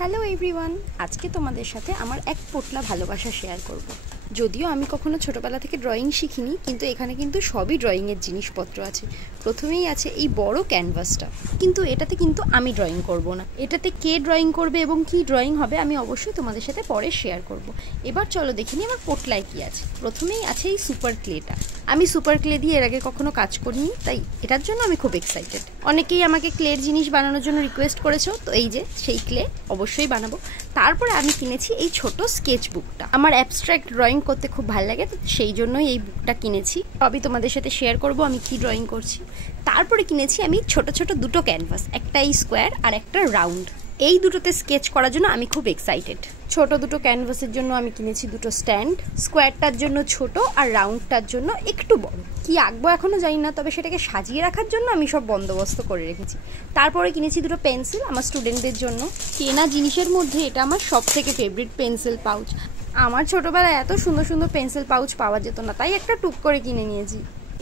Hello everyone, আজকে তোমাদের সাথে আমার এক পোটলা ভালোবাসা শেয়ার করব। যদিও আমি কখনো ছোটোবেলা থেকে ড্রয়িং শিখিনি, কিন্তু এখানে কিন্তু সবই ড্রয়িংয়ের জিনিসপত্র আছে। প্রথমেই আছে এই বড় ক্যানভাসটা, কিন্তু এটাতে কিন্তু আমি ড্রয়িং করব না। এটাতে কে ড্রয়িং করবে এবং কি ড্রয়িং হবে আমি অবশ্যই তোমাদের সাথে পরে শেয়ার করব। এবার চলো দেখে নিই আমার পোটলায় কী আছে। প্রথমেই আছে এই সুপার ক্লেটা। আমি সুপার ক্লে দিয়ে এর আগে কখনো কাজ করিনি, তাই এটার জন্য আমি খুব এক্সাইটেড। অনেকেই আমাকে ক্লের জিনিস বানানোর জন্য রিকোয়েস্ট করেছো, তো এই যে সেই ক্লে অবশ্যই বানাবো। তারপরে আমি কিনেছি এই ছোট স্কেচ বুকটা। আমার অ্যাবস্ট্রাক্ট ড্রয়িং করতে খুব ভালো লাগে, তো সেই জন্যই এই বুকটা কিনেছি। সবই তোমাদের সাথে শেয়ার করব আমি কি ড্রয়িং করছি। তারপরে কিনেছি আমি ছোট ছোট দুটো ক্যানভাস, একটা এই স্কোয়ার আর একটা রাউন্ড। এই দুটোতে স্কেচ করার জন্য আমি খুব এক্সাইটেড। ছোট দুটো ক্যানভাসের জন্য আমি কিনেছি দুটো স্ট্যান্ড, স্কোয়ারটার জন্য ছোট আর রাউন্ডটার জন্য একটু বড়। কি আঁকবো এখনো জানি না, তবে সেটাকে সাজিয়ে রাখার জন্য আমি সব বন্দোবস্ত করে রেখেছি। তারপরে কিনেছি দুটো পেন্সিল আমার স্টুডেন্টদের জন্য। কেনা জিনিসের মধ্যে এটা আমার সব থেকে ফেভারিট পেন্সিল পাউচ। আমার ছোটোবেলায় এত সুন্দর সুন্দর পেন্সিল পাউচ পাওয়া যেত না, তাই একটা টুক করে কিনে নিয়েছি।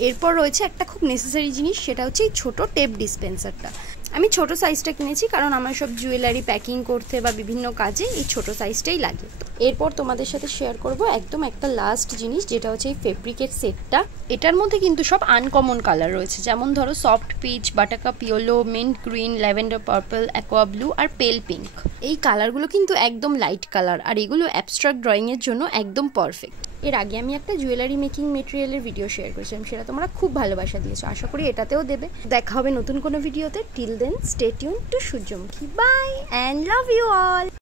এরপর রয়েছে একটা খুব নেসেসারি জিনিস, সেটা হচ্ছে এই ছোটো টেপ ডিসপেন্সারটা। আমি ছোট সাইজটা কিনেছি কারণ আমার সব জুয়েলারি প্যাকিং করতে বা বিভিন্ন কাজে এই ছোট সাইজটাই লাগে। এরপর তোমাদের সাথে শেয়ার করব একদম একটা লাস্ট জিনিস, যেটা হচ্ছে এই ফেব্রিকের সেটটা। এটার মধ্যে কিন্তু সব আনকমন কালার রয়েছে, যেমন ধরো soft peach, buttercup yellow, mint green, lavender purple, aqua blue আর পেল পিঙ্ক। এই কালারগুলো কিন্তু একদম লাইট কালার, আর এগুলো অ্যাবস্ট্রাক্ট ড্রয়িংয়ের জন্য একদম পারফেক্ট। এর আগে আমি একটা জুয়েলারি মেকিং মেটেরিয়ালের ভিডিও শেয়ার করেছিলাম, সেটা তোমরা খুব ভালোবাসা দিয়েছো, আশা করি এটাতেও দেবে। দেখা হবে নতুন কোনো ভিডিওতে। Till then stay tuned to Suryamukhi. Bye and love you all.